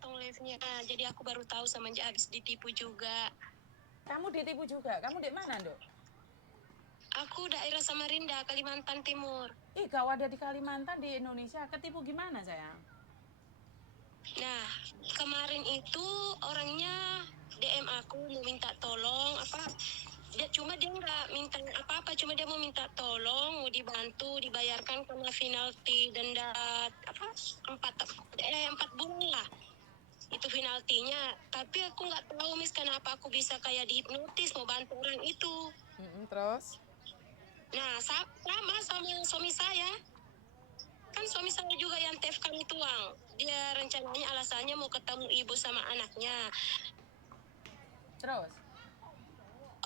nonton live-nya. Nah, jadi aku baru tahu semenjak habis ditipu juga. Kamu ditipu juga? Kamu di mana, Dok? Aku daerah Samarinda, Kalimantan Timur. Kau ada di Kalimantan, di Indonesia. Ketipu gimana, sayang? Nah, kemarin itu orangnya DM aku mau minta tolong dia nggak minta apa-apa, cuma dia mau minta tolong, mau dibantu dibayarkan karena penalti denda 4 bulan lah itu penaltinya. Tapi aku nggak tahu kenapa aku bisa kayak dihipnotis mau bantu orang itu. Terus? Nah, sama suami saya. Kan suami saya juga yang TFK itu uang. Dia rencananya alasannya mau ketemu ibu sama anaknya. Terus?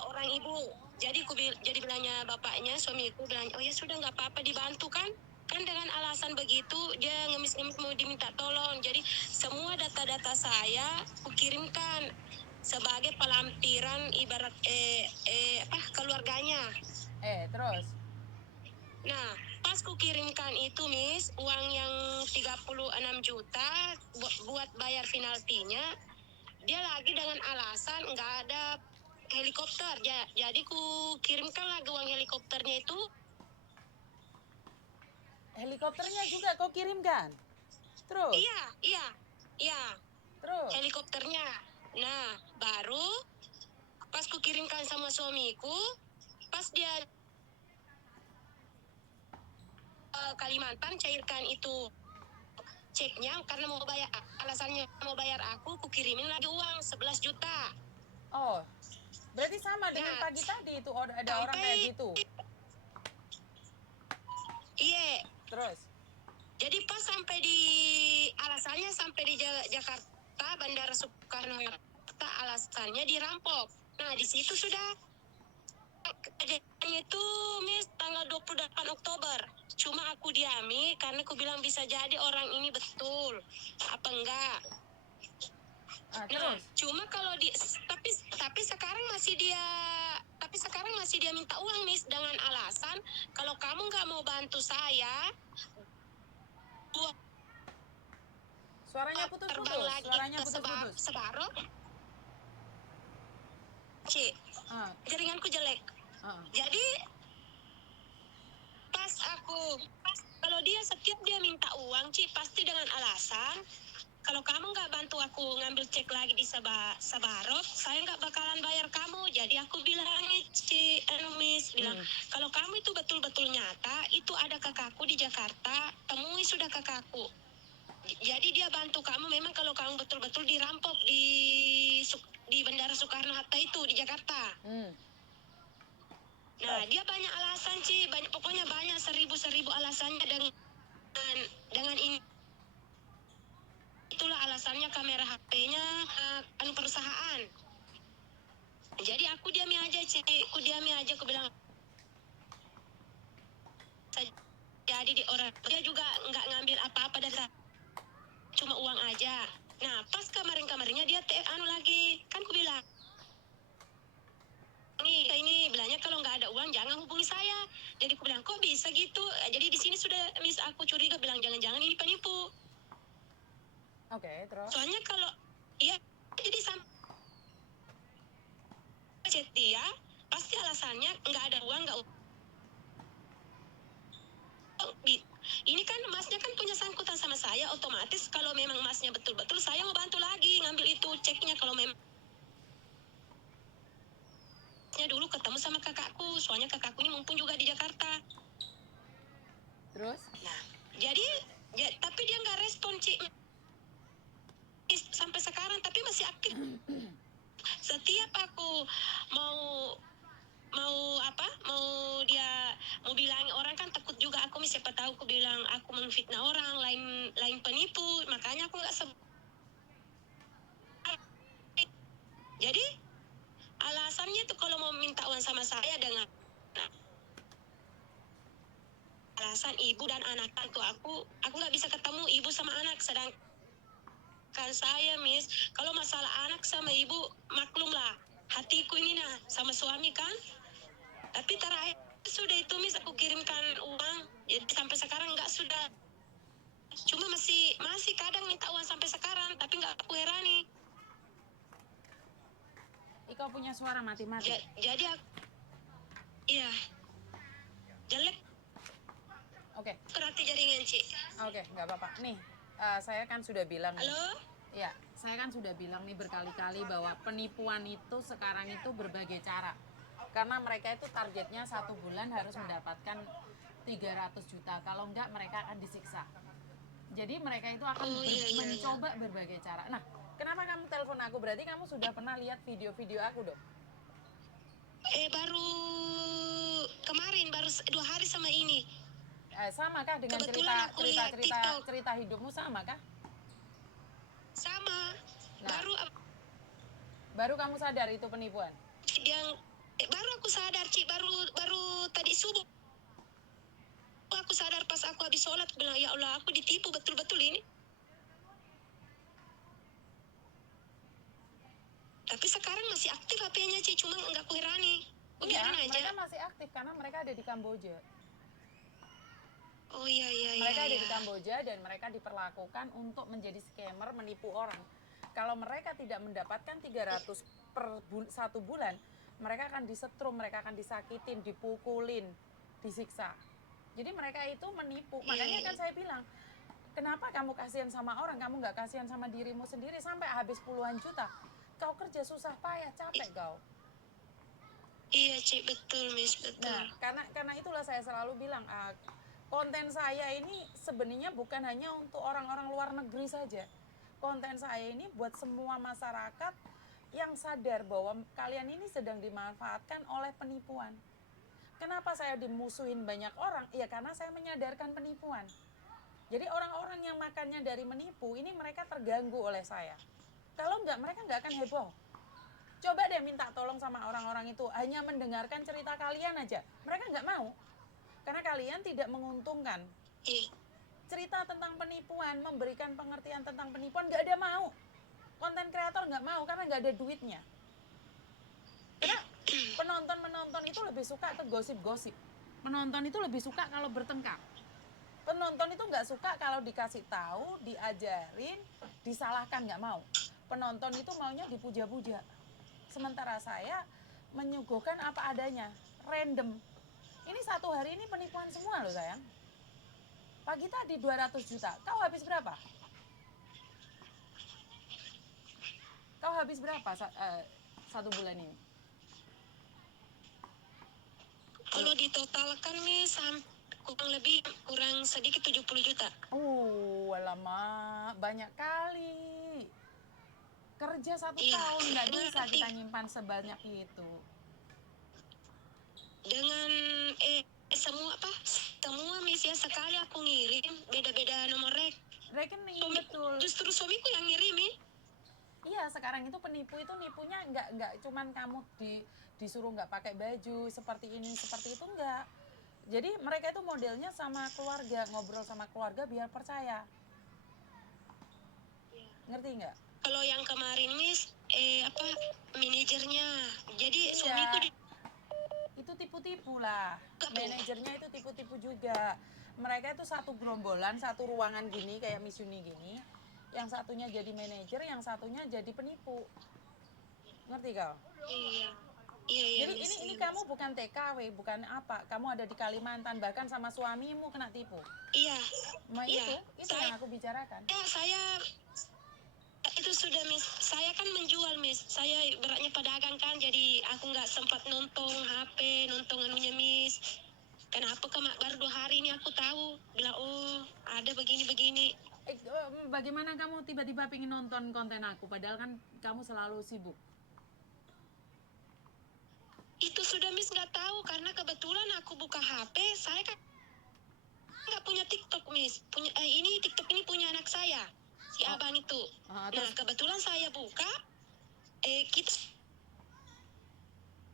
Orang ibu. Jadi bilangnya bapaknya, suamiku bilang, oh ya sudah nggak apa-apa dibantu kan. Kan dengan alasan begitu dia ngemis-ngemis mau diminta tolong. Jadi semua data-data saya kukirimkan sebagai pelampiran ibarat keluarganya. Terus? Nah, pas kukirimkan itu, Miss, uang yang 36 juta buat bayar penaltinya, dia lagi dengan alasan nggak ada helikopter. Jadi kukirimkan lagi uang helikopternya itu. Helikopternya juga kau kirimkan? Terus? Iya. Terus? Helikopternya. Nah, baru pas kukirimkan sama suamiku, pas dia Kalimantan cairkan itu ceknya karena mau bayar, alasannya mau bayar aku kirimin lagi uang 11 juta. Oh, berarti sama dengan pagi tadi itu ada orang kayak gitu? Iya. Terus? Jadi pas sampai di alasannya sampai di Jakarta Bandara Soekarno-Hatta, alasannya dirampok. Nah, di situ sudah kejadiannya itu Miss tanggal 28 Oktober. Cuma aku diami karena aku bilang bisa jadi orang ini betul apa enggak. Nah, cuma kalau tapi sekarang masih dia minta uang, Miss, dengan alasan kalau kamu nggak mau bantu saya, Suaranya putus-putus. Suaranya putus-putus. Sebarok. Jaringanku jelek. Jadi kalau setiap dia minta uang, Ci, pasti dengan alasan kalau kamu nggak bantu aku ngambil cek lagi di Sabarok, saya nggak bakalan bayar kamu. Jadi aku bilang, Miss, bilang, kalau kamu itu betul-betul nyata, itu ada kakakku di Jakarta, temui sudah kakakku. Jadi dia bantu kamu memang kalau kamu betul-betul dirampok di Bandara Soekarno-Hatta itu di Jakarta. Nah, dia banyak alasan, Ci, pokoknya banyak seribu alasannya dengan ini. Itulah alasannya kamera HP-nya perusahaan. Jadi aku diami aja, aku bilang jadi di orang dia juga nggak ngambil apa-apa dari cuma uang aja. Nah, pas kemarin-kemarinnya dia lagi, kan aku bilang ini bilangnya kalau nggak ada uang jangan hubungi saya. Jadi aku bilang kok bisa gitu. Jadi di sini sudah Miss aku curiga, bilang jangan-jangan ini penipu. Oke, terus? Soalnya kalau iya, jadi sampai chat dia pasti alasannya nggak ada uang, nggak. Ini kan masnya kan punya sangkutan sama saya, otomatis kalau memang masnya betul-betul saya mau bantu lagi ngambil itu ceknya. Kalau memang dulu ketemu sama kakakku, soalnya kakakku ini mumpung juga di Jakarta. Terus? Nah, jadi tapi dia nggak respon, Ci, sampai sekarang, tapi masih aktif. Setiap aku mau dia mau bilang orang kan takut juga aku, siapa tahu aku bilang aku menfitnah orang lain penipu, makanya aku nggak jadi alasannya tuh kalau mau minta uang sama saya dengan alasan ibu dan anak, tuh aku nggak bisa ketemu ibu sama anak, sedangkan saya, Miss, kalau masalah anak sama ibu maklum lah, hatiku ini sama suami kan. Tapi terakhir sudah itu, Miss, aku kirimkan uang, jadi sampai sekarang nggak sudah, cuma masih kadang minta uang sampai sekarang, tapi nggak aku kau punya suara mati-mati. Jadi aku, iya, jelek. Oke. Berarti jaringan, Ci. Oke, nggak apa-apa. Nih, saya kan sudah bilang. Halo? Ya, saya kan sudah bilang nih berkali-kali bahwa penipuan itu sekarang itu berbagai cara. Karena mereka itu targetnya 1 bulan harus mendapatkan 300 juta. Kalau enggak, mereka akan disiksa. Jadi mereka itu akan mencoba berbagai cara. Nah, kenapa kamu telepon aku? Berarti kamu sudah pernah lihat video-video aku dong? Baru kemarin, baru 2 hari sama ini. Sama kah dengan cerita hidupmu sama kah? Sama. Nah, baru kamu sadar itu penipuan? Baru aku sadar, Ci, baru tadi subuh aku sadar pas aku habis sholat, bilang ya Allah, aku ditipu betul-betul ini. Tapi sekarang masih aktif HP-nya, Ci, cuma enggak kuhirani. Biarin aja. Mereka masih aktif karena mereka ada di Kamboja. Oh iya. Mereka ada di Kamboja dan mereka diperlakukan untuk menjadi scammer, menipu orang. Kalau mereka tidak mendapatkan 300 per 1 bulan, mereka akan disetrum, mereka akan disakitin, dipukulin, disiksa. Jadi mereka itu menipu. Makanya kan saya bilang, kenapa kamu kasihan sama orang, kamu nggak kasihan sama dirimu sendiri sampai habis puluhan juta. Kau kerja susah payah, capek kau. Iya, Cik, betul, Miss, betul. Nah, karena itulah saya selalu bilang, konten saya ini sebenarnya bukan hanya untuk orang-orang luar negeri saja. Konten saya ini buat semua masyarakat yang sadar bahwa kalian ini sedang dimanfaatkan oleh penipuan. Kenapa saya dimusuhin banyak orang? Ya karena saya menyadarkan penipuan. Jadi orang-orang yang makannya dari menipu, ini mereka terganggu oleh saya. Kalau enggak, mereka enggak akan heboh. Coba deh minta tolong sama orang-orang itu, hanya mendengarkan cerita kalian aja. Mereka enggak mau. Karena kalian tidak menguntungkan. Cerita tentang penipuan, memberikan pengertian tentang penipuan, enggak ada mau. Konten kreator enggak mau karena enggak ada duitnya. Karena penonton itu lebih suka ke gosip-gosip. Penonton itu lebih suka kalau bertengkar. Penonton itu nggak suka kalau dikasih tahu, diajarin, disalahkan, nggak mau. Penonton itu maunya dipuja-puja. Sementara saya menyuguhkan apa adanya, random. Ini 1 hari ini penipuan semua loh sayang. Pagi tadi 200 juta, kau habis berapa? Kau habis berapa 1 bulan ini? Kalau ditotalkan nih kurang sedikit 70 juta. Lama, banyak kali. Kerja 1 tahun nggak bisa kita nyimpan sebanyak itu. Dengan semua Miss ya, sekali aku ngirim beda-beda nomor rekening. Betul. Justru suamiku yang ngirimin. Iya, sekarang itu penipu itu nipunya nggak cuman kamu disuruh nggak pakai baju seperti ini seperti itu, enggak. Jadi mereka itu modelnya sama keluarga, ngobrol sama keluarga biar percaya. Ngerti nggak? Kalau yang kemarin Miss manajernya, jadi suamiku itu tipu-tipu lah. Manajernya itu tipu-tipu juga. Mereka itu satu gerombolan, satu ruangan gini kayak Miss Yuni gini. Yang satunya jadi manajer, yang satunya jadi penipu. Ngerti kau? Iya. Jadi ini kamu bukan TKW, bukan apa. Kamu ada di Kalimantan, bahkan sama suamimu kena tipu. Iya. Itu yang aku bicarakan. Saya itu sudah Miss, saya kan menjual Miss, saya beratnya pedagang kan, jadi aku nggak sempat nonton HP, nonton anunya Miss. Kenapa baru 2 hari ini aku tahu, bilang oh ada begini-begini. Bagaimana kamu tiba-tiba pengen nonton konten aku, padahal kan kamu selalu sibuk? Itu sudah Miss nggak tahu, karena kebetulan aku buka HP, saya kan nggak punya TikTok Miss, ini TikTok ini punya anak saya. Si Abang itu. Nah, kebetulan saya buka, kita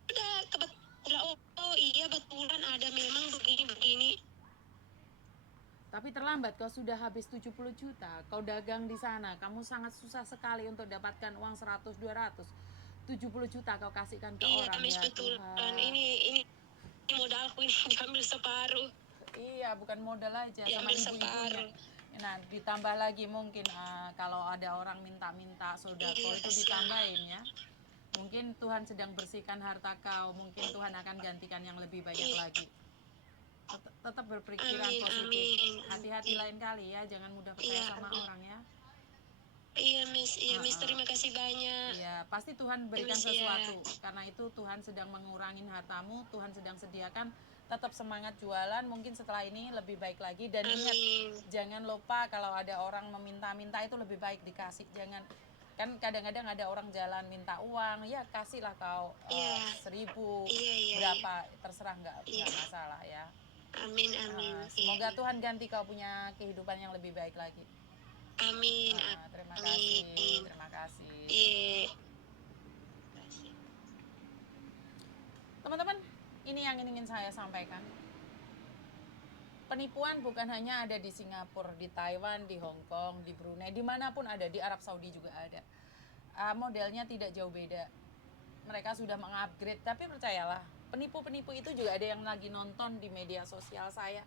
udah kebetulan, oh iya betulan ada memang begini-begini. Tapi terlambat, kau sudah habis 70 juta, kau dagang di sana, kamu sangat susah sekali untuk dapatkan uang 100-200. 70 juta kau kasihkan ke orang. Iya, betul. Dan ini modalku ini diambil separuh. Iya, bukan modal aja, sama ibu-ibunya. Nah, ditambah lagi mungkin kalau ada orang minta-minta sodako itu ditambahin ya. Mungkin Tuhan sedang bersihkan harta kau, mungkin Tuhan akan gantikan yang lebih banyak Iya. lagi. Tetap berpikiran Amin, positif. amin, Hati-hati amin. lain kali ya, jangan mudah percaya Iya, sama amin. orang ya. Iya, Miss. Iya, Miss. Heeh. Terima kasih banyak. Iya, pasti Tuhan berikan Miss, ya. sesuatu. Karena itu Tuhan sedang mengurangin hartamu, Tuhan sedang sediakan. Tetap semangat jualan, mungkin setelah ini lebih baik lagi. Dan ingat, Amin. jangan lupa kalau ada orang meminta-minta itu lebih baik dikasih. Jangan, kan kadang-kadang ada orang jalan minta uang, ya kasihlah kau Iya. 1.000, Iya, iya, berapa, terserah, nggak iya. masalah ya. Amin, amin. Semoga Iya. Tuhan ganti kau punya kehidupan yang lebih baik lagi. Amin. Terima Amin. kasih, terima kasih. Iya. Teman-teman, ini yang ingin saya sampaikan. Penipuan bukan hanya ada di Singapura, di Taiwan, di Hong Kong, di Brunei, dimanapun ada, di Arab Saudi juga ada. Modelnya tidak jauh beda. Mereka sudah mengupgrade, tapi percayalah, penipu-penipu itu juga ada yang lagi nonton di media sosial saya.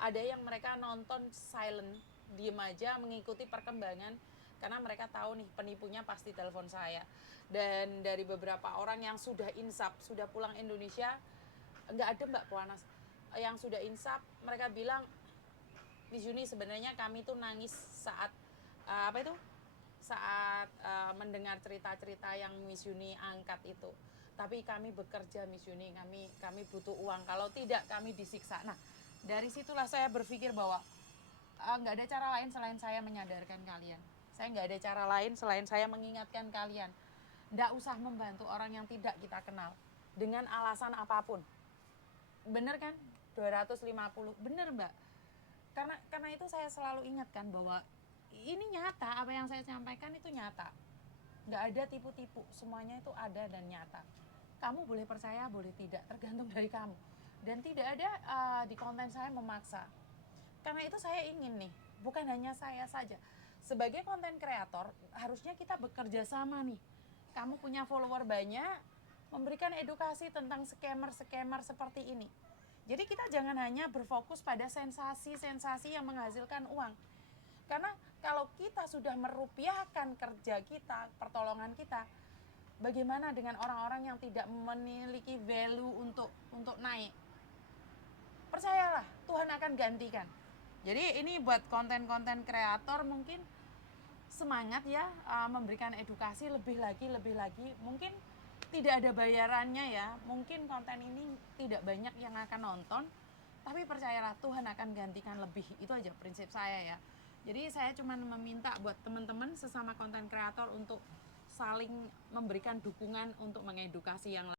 Ada yang mereka nonton silent, diem aja mengikuti perkembangan, karena mereka tahu nih penipunya pasti telepon saya. Dan dari beberapa orang yang sudah insaf, sudah pulang Indonesia, nggak ada Mbak Puanas, yang sudah insaf, mereka bilang, Miss Yuni sebenarnya kami tuh nangis saat saat mendengar cerita-cerita yang Miss Yuni angkat itu. Tapi kami bekerja Miss Yuni, kami butuh uang. Kalau tidak kami disiksa. Nah, dari situlah saya berpikir bahwa nggak ada cara lain selain saya menyadarkan kalian. Saya nggak ada cara lain selain saya mengingatkan kalian. Nggak usah membantu orang yang tidak kita kenal dengan alasan apapun. Bener kan? 250, bener Mbak. Karena itu saya selalu ingatkan bahwa ini nyata, apa yang saya sampaikan itu nyata. Nggak ada tipu-tipu, semuanya itu ada dan nyata. Kamu boleh percaya, boleh tidak, tergantung dari kamu. Dan tidak ada di konten saya memaksa. Karena itu saya ingin nih, bukan hanya saya saja. Sebagai konten kreator, harusnya kita bekerja sama nih. Kamu punya follower banyak, memberikan edukasi tentang scammer-scammer seperti ini. Jadi kita jangan hanya berfokus pada sensasi-sensasi yang menghasilkan uang. Karena kalau kita sudah merupiahkan kerja kita, pertolongan kita, bagaimana dengan orang-orang yang tidak memiliki value untuk naik? Percayalah, Tuhan akan gantikan. Jadi ini buat konten-konten kreator mungkin semangat ya, memberikan edukasi lebih lagi. Mungkin tidak ada bayarannya ya, mungkin konten ini tidak banyak yang akan nonton, tapi percayalah Tuhan akan gantikan lebih. Itu aja prinsip saya ya. Jadi saya cuma meminta buat teman-teman sesama konten kreator untuk saling memberikan dukungan untuk mengedukasi yang lain.